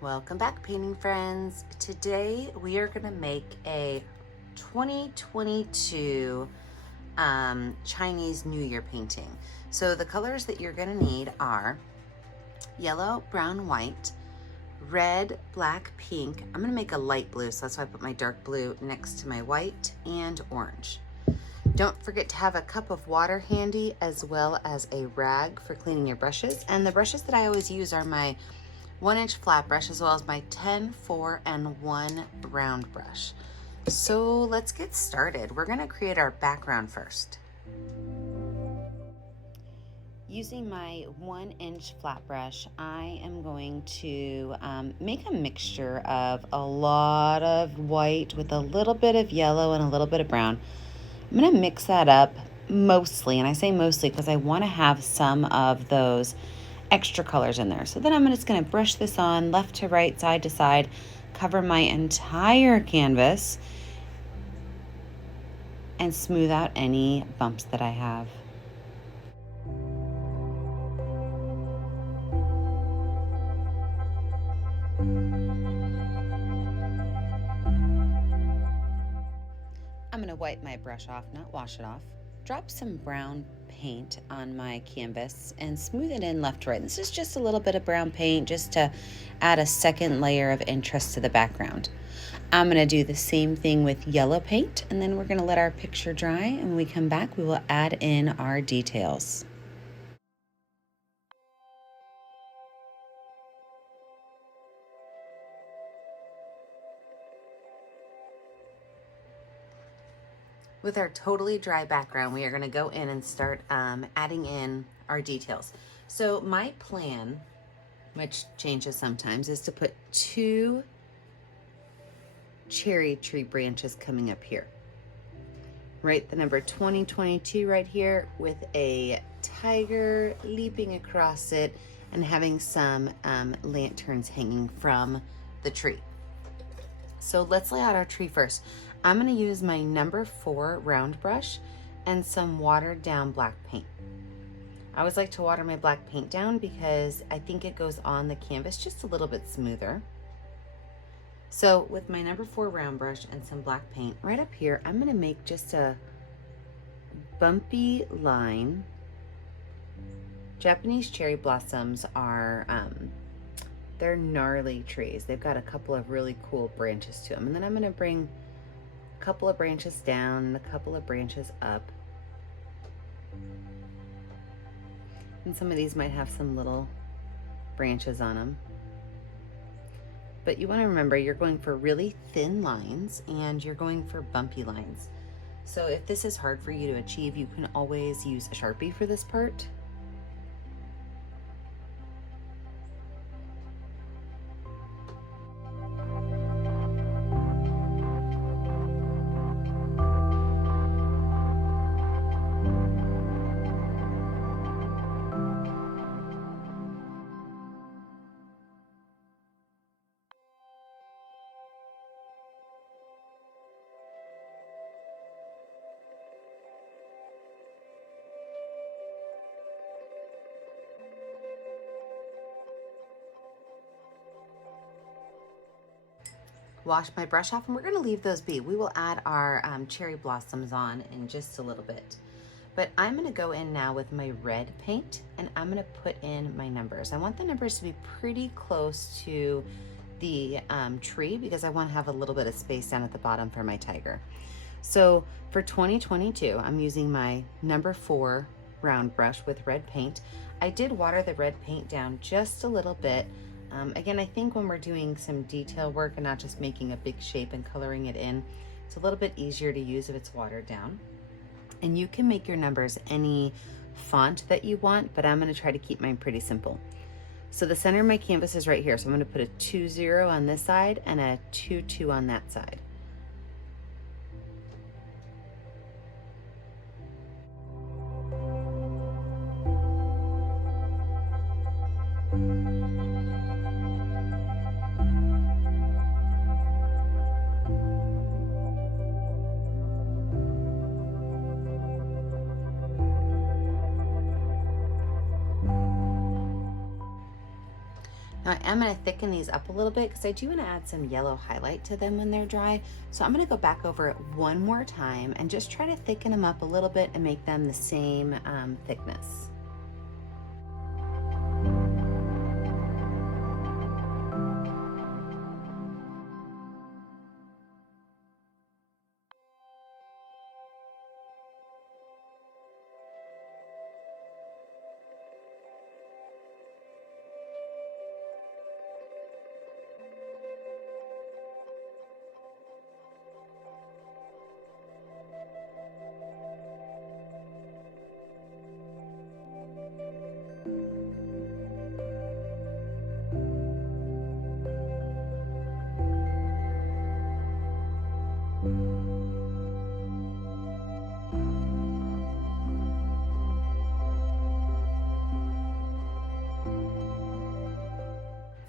Welcome back, painting friends. Today we are going to make a 2022 Chinese New Year painting. So the colors that you're going to need are yellow, brown, white, red, black, pink. I'm going to make a light blue, so that's why I put my dark blue next to my white, and orange. Don't forget to have a cup of water handy, as well as a rag for cleaning your brushes. And the brushes that I always use are my 1-inch flat brush, as well as my 10, 4, and 1 round brush. So let's get started. We're going to create our background first. Using my 1-inch flat brush, I am going to make a mixture of a lot of white with a little bit of yellow and a little bit of brown. I'm going to mix that up mostly, and I say mostly because I want to have some of those extra colors in there. So then I'm just going to brush this on left to right, side to side, cover my entire canvas, and smooth out any bumps that I have. I'm going to wipe my brush off, not wash it off. Drop some brown paint on my canvas and smooth it in left to right. This is just a little bit of brown paint just to add a second layer of interest to the background. I'm going to do the same thing with yellow paint, and then we're going to let our picture dry, and when we come back we will add in our details. With our totally dry background, we are going to go in and start adding in our details. So my plan, which changes sometimes, is to put 2 cherry tree branches coming up here. Right, the number 2022 right here with a tiger leaping across it and having some lanterns hanging from the tree. So let's lay out our tree first. I'm going to use my number 4 round brush and some watered down black paint. I always like to water my black paint down because I think it goes on the canvas just a little bit smoother. So with my number 4 round brush and some black paint, right up here, I'm going to make just a bumpy line. Japanese cherry blossoms are, they're gnarly trees. They've got a couple of really cool branches to them. And then I'm going to bring a couple of branches down and a couple of branches up. And some of these might have some little branches on them. But you want to remember, you're going for really thin lines and you're going for bumpy lines. So if this is hard for you to achieve, you can always use a Sharpie for this part. Wash my brush off, and we're going to leave those be. We will add our cherry blossoms on in just a little bit. But I'm going to go in now with my red paint, and I'm going to put in my numbers. I want the numbers to be pretty close to the tree because I want to have a little bit of space down at the bottom for my tiger. So for 2022, I'm using my number 4 round brush with red paint. I did water the red paint down just a little bit. Again, I think when we're doing some detail work and not just making a big shape and coloring it in, it's a little bit easier to use if it's watered down. And you can make your numbers any font that you want, but I'm going to try to keep mine pretty simple. So the center of my canvas is right here. So I'm going to put a 2-0 on this side and a 2-2 on that side. Now I am going to thicken these up a little bit because I do want to add some yellow highlight to them when they're dry. So I'm going to go back over it one more time and just try to thicken them up a little bit and make them the same thickness.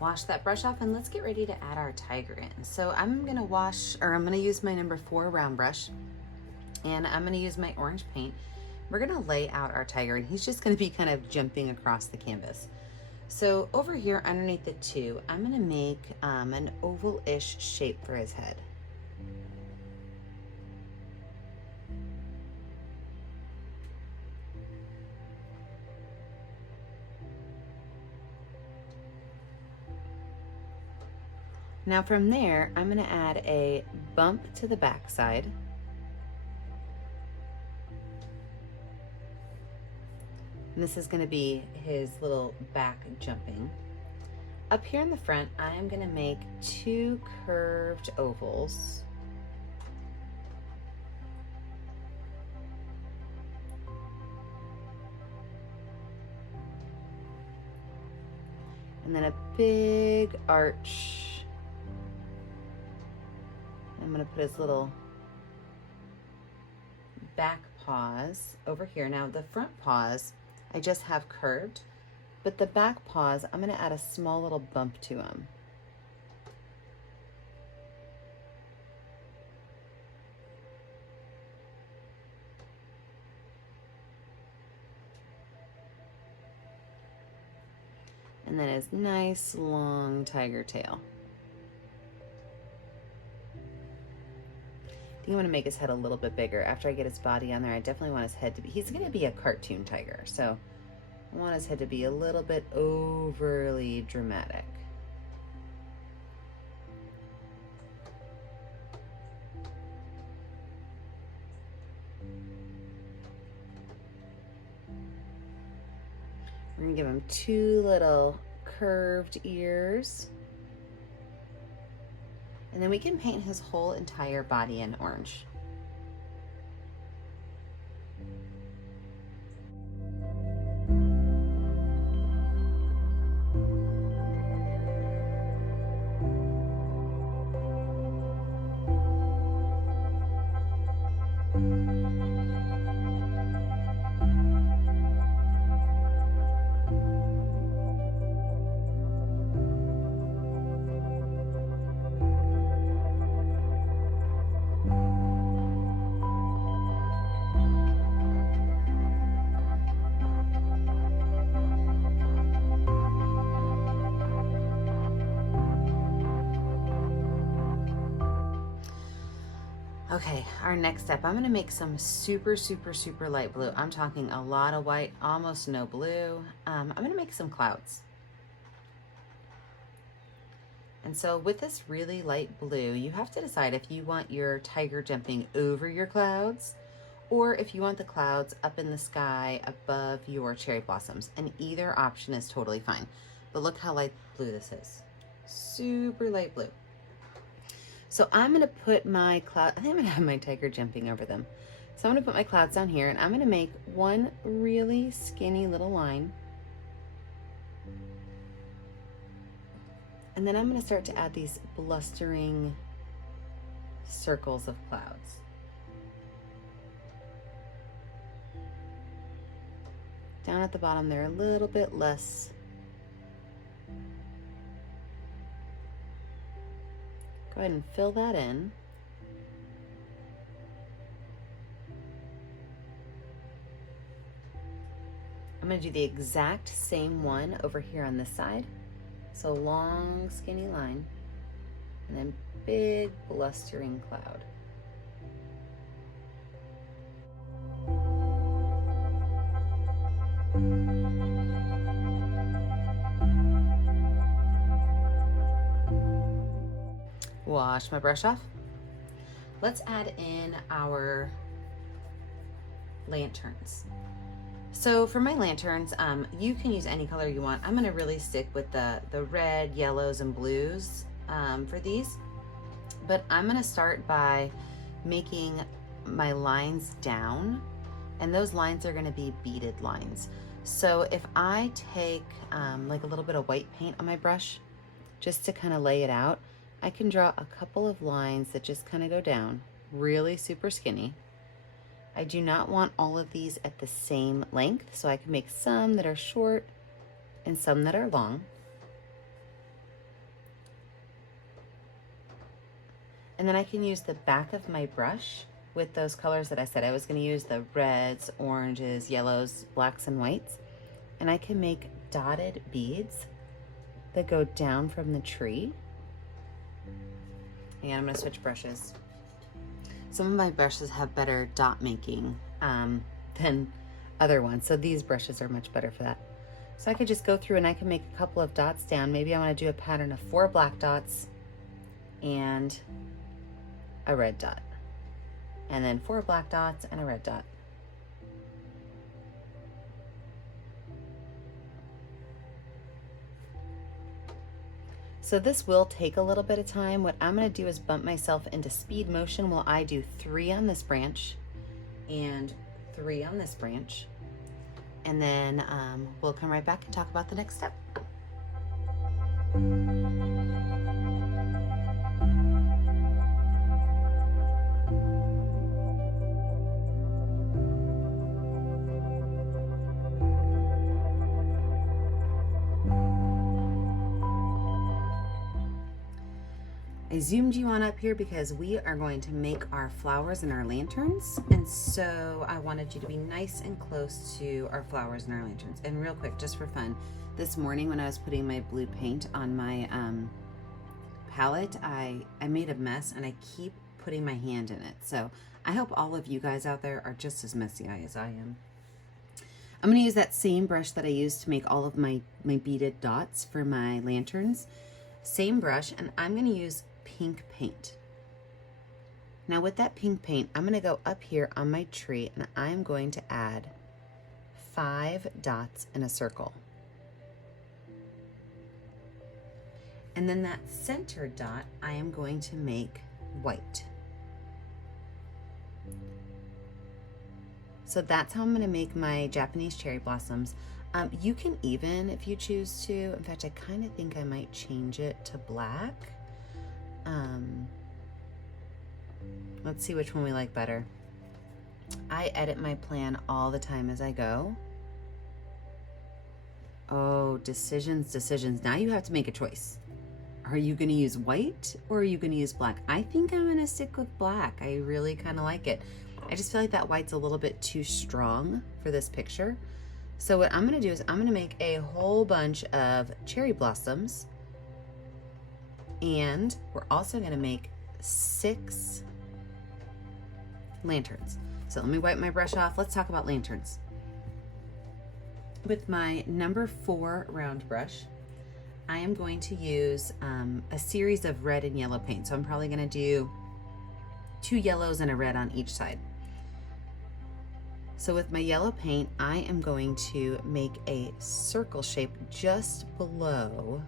Wash that brush off and let's get ready to add our tiger in. So I'm gonna use my number 4 round brush and I'm gonna use my orange paint. We're gonna lay out our tiger and he's just gonna be kind of jumping across the canvas. So over here underneath the 2, I'm gonna make an oval-ish shape for his head. Now from there, I'm gonna add a bump to the back side. And this is gonna be his little back jumping. Up here in the front, I am gonna make 2 curved ovals. And then a big arch. I'm gonna put his little back paws over here. Now the front paws, I just have curved, but the back paws, I'm gonna add a small little bump to them. And then his nice long tiger tail. I want to make his head a little bit bigger. After I get his body on there, I definitely want his head to be, he's going to be a cartoon tiger, so I want his head to be a little bit overly dramatic. We're going to give him 2 little curved ears. And then we can paint his whole entire body in orange. Okay, our next step, I'm gonna make some super light blue. I'm talking a lot of white, almost no blue. I'm gonna make some clouds. And so with this really light blue, you have to decide if you want your tiger jumping over your clouds or if you want the clouds up in the sky above your cherry blossoms. And either option is totally fine. But look how light blue this is. Super light blue. So I'm gonna put my cloud, I think I'm gonna have my tiger jumping over them. So I'm gonna put my clouds down here and I'm gonna make one really skinny little line. And then I'm gonna start to add these blustering circles of clouds. Down at the bottom, they're a little bit less. Go ahead and fill that in. I'm going to do the exact same one over here on this side. So long, skinny line, and then big blustering cloud. Wash my brush off. Let's add in our lanterns. So for my lanterns, you can use any color you want. I'm gonna really stick with the red, yellows, and blues for these. But I'm gonna start by making my lines down, and those lines are gonna be beaded lines. So if I take like a little bit of white paint on my brush, just to kind of lay it out, I can draw a couple of lines that just kind of go down, really super skinny. I do not want all of these at the same length, so I can make some that are short and some that are long. And then I can use the back of my brush with those colors that I said I was going to use, the reds, oranges, yellows, blacks, and whites. And I can make dotted beads that go down from the tree. And I'm going to switch brushes. Some of my brushes have better dot making than other ones, so these brushes are much better for that. So I could just go through and I can make a couple of dots down. Maybe I want to do a pattern of 4 black dots and a red dot, and then 4 black dots and a red dot. So this will take a little bit of time. What I'm gonna do is bump myself into speed motion while I do 3 on this branch and 3 on this branch. And then we'll come right back and talk about the next step. I zoomed you on up here because we are going to make our flowers and our lanterns. And so I wanted you to be nice and close to our flowers and our lanterns. And real quick, just for fun, this morning when I was putting my blue paint on my palette, I made a mess and I keep putting my hand in it. So I hope all of you guys out there are just as messy as I am. I'm gonna use that same brush that I used to make all of my beaded dots for my lanterns. Same brush, and I'm gonna use pink paint. Now with that pink paint, I'm gonna go up here on my tree and I'm going to add 5 dots in a circle. And then that center dot, I am going to make white. So that's how I'm gonna make my Japanese cherry blossoms. You can even, if you choose to, in fact, I kind of think I might change it to black. Let's see which one we like better. I edit my plan all the time as I go. Oh, decisions, decisions. Now you have to make a choice. Are you gonna use white or are you gonna use black? I think I'm gonna stick with black. I really kind of like it. I just feel like that white's a little bit too strong for this picture. So what I'm gonna do is I'm gonna make a whole bunch of cherry blossoms, and we're also gonna make 6 lanterns. So let me wipe my brush off. Let's talk about lanterns. With my number 4 round brush, I am going to use a series of red and yellow paint. So I'm probably gonna do 2 yellows and a red on each side. So with my yellow paint, I am going to make a circle shape just below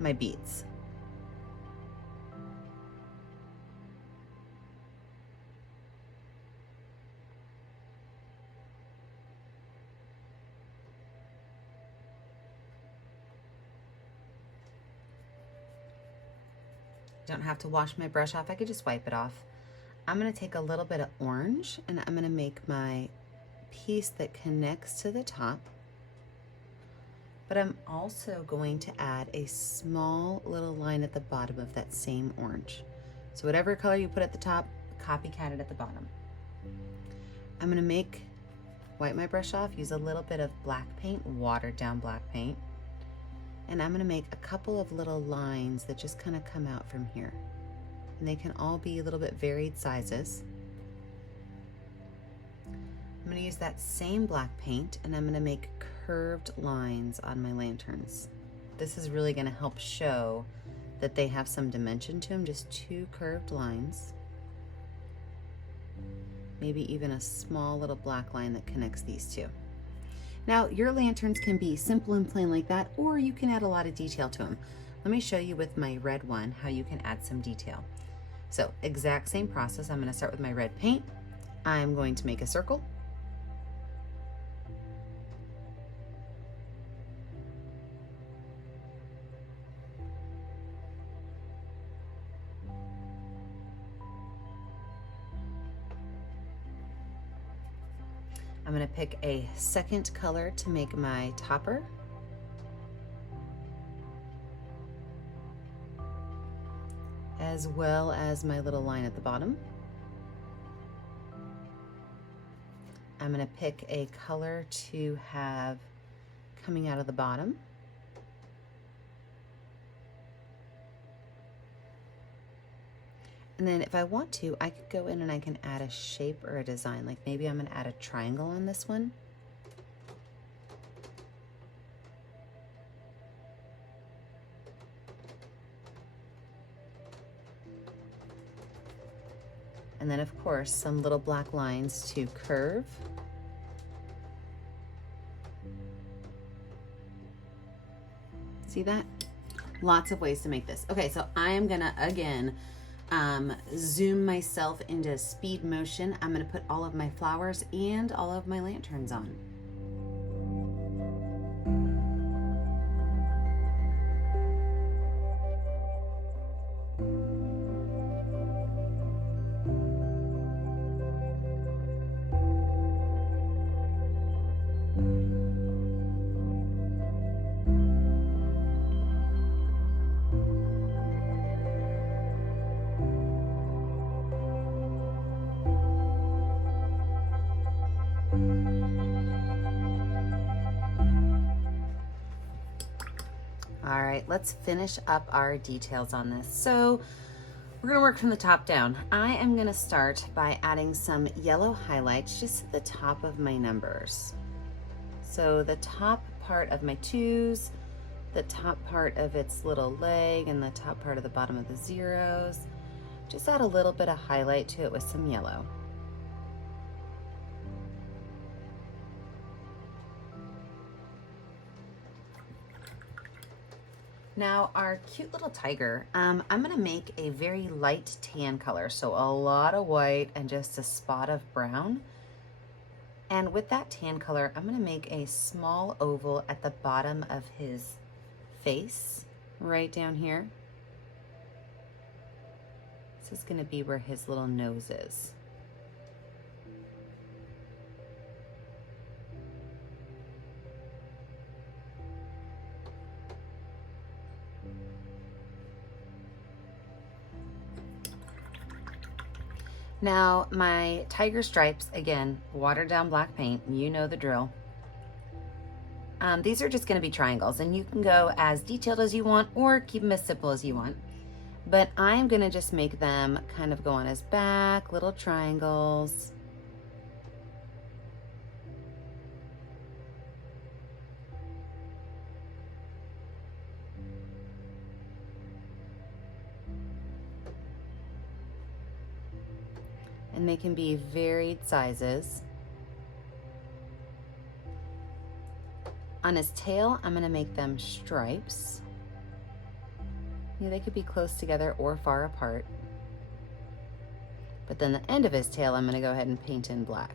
my beads. Don't have to wash my brush off. I could just wipe it off. I'm gonna take a little bit of orange and I'm gonna make my piece that connects to the top. But I'm also going to add a small little line at the bottom of that same orange. So whatever color you put at the top, copycat it at the bottom. I'm gonna make wipe my brush off, use a little bit of black paint, watered down black paint, and I'm gonna make a couple of little lines that just kind of come out from here. And they can all be a little bit varied sizes. I'm gonna use that same black paint and I'm gonna make curved lines on my lanterns. This is really gonna help show that they have some dimension to them, just two curved lines. Maybe even a small little black line that connects these two. Now, your lanterns can be simple and plain like that, or you can add a lot of detail to them. Let me show you with my red one how you can add some detail. So, exact same process. I'm gonna start with my red paint. I'm going to make a circle. I'm gonna pick a second color to make my topper. As well as my little line at the bottom. I'm gonna pick a color to have coming out of the bottom. And then if I want to, I could go in and I can add a shape or a design. Like maybe I'm gonna add a triangle on this one. And then of course, some little black lines to curve. See that? Lots of ways to make this. Okay, so I am gonna, again, zoom myself into speed motion. I'm gonna put all of my flowers and all of my lanterns on. All right, let's finish up our details on this. So we're gonna work from the top down. I am gonna start by adding some yellow highlights just at the top of my numbers. So the top part of my twos, the top part of its little leg, and the top part of the bottom of the zeros. Just add a little bit of highlight to it with some yellow. Now our cute little tiger, I'm gonna make a very light tan color. So a lot of white and just a spot of brown. And with that tan color, I'm gonna make a small oval at the bottom of his face, right down here. This is gonna be where his little nose is. Now my tiger stripes, again, watered down black paint, you know the drill. These are just gonna be triangles and you can go as detailed as you want or keep them as simple as you want. But I'm gonna just make them kind of go on his back, little triangles. And they can be varied sizes. On his tail, I'm gonna make them stripes. You know, they could be close together or far apart. But then the end of his tail, I'm gonna go ahead and paint in black.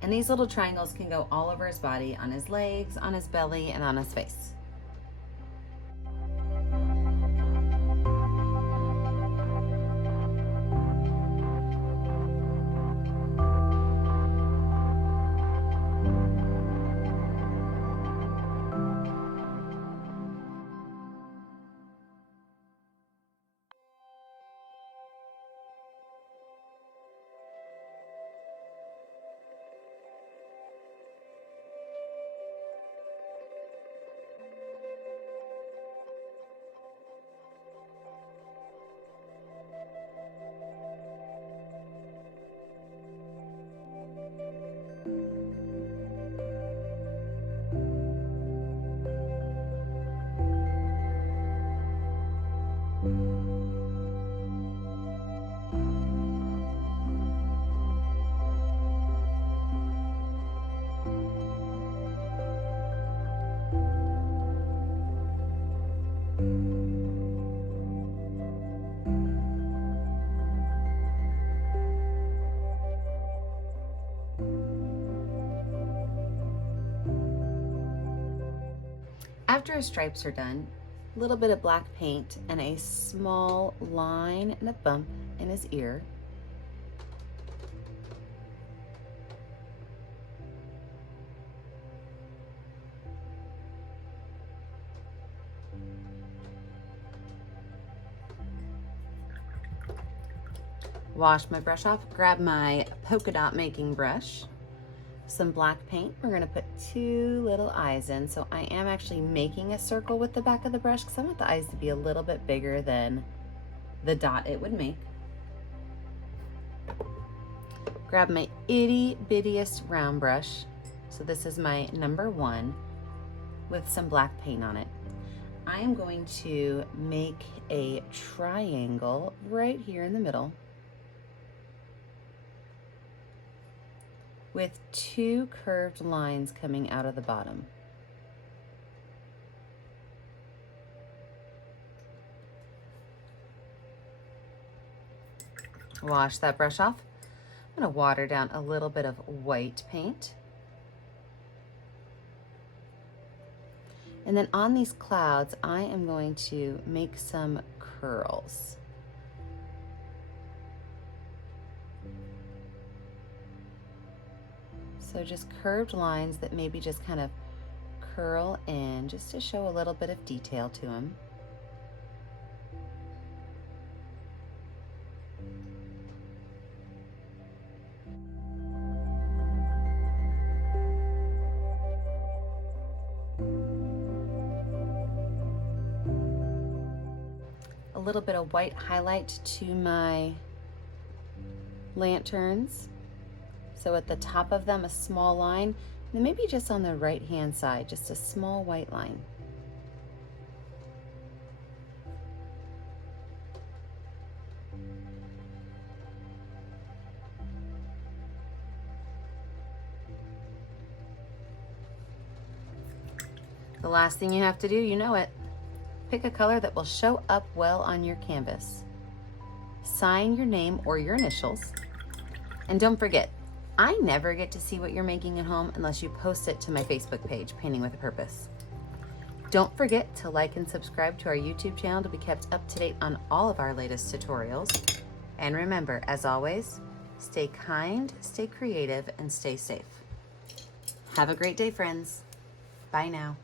And these little triangles can go all over his body, on his legs, on his belly, and on his face. After our stripes are done, a little bit of black paint and a small line and a bump in his ear. Wash my brush off, grab my polka dot making brush, some black paint. We're gonna put 2 little eyes in. So I am actually making a circle with the back of the brush because I want the eyes to be a little bit bigger than the dot it would make. Grab my itty bittiest round brush. So this is my number 1 with some black paint on it. I am going to make a triangle right here in the middle with 2 curved lines coming out of the bottom. Wash that brush off. I'm going to water down a little bit of white paint. And then on these clouds, I am going to make some curls. So just curved lines that maybe just kind of curl in just to show a little bit of detail to them. A little bit of white highlight to my lanterns. So at the top of them, a small line, and then maybe just on the right hand side, just a small white line. The last thing you have to do, you know it, pick a color that will show up well on your canvas. Sign your name or your initials, and don't forget, I never get to see what you're making at home unless you post it to my Facebook page, Painting with a Purpose. Don't forget to like and subscribe to our YouTube channel to be kept up to date on all of our latest tutorials. And remember, as always, stay kind, stay creative, and stay safe. Have a great day, friends. Bye now.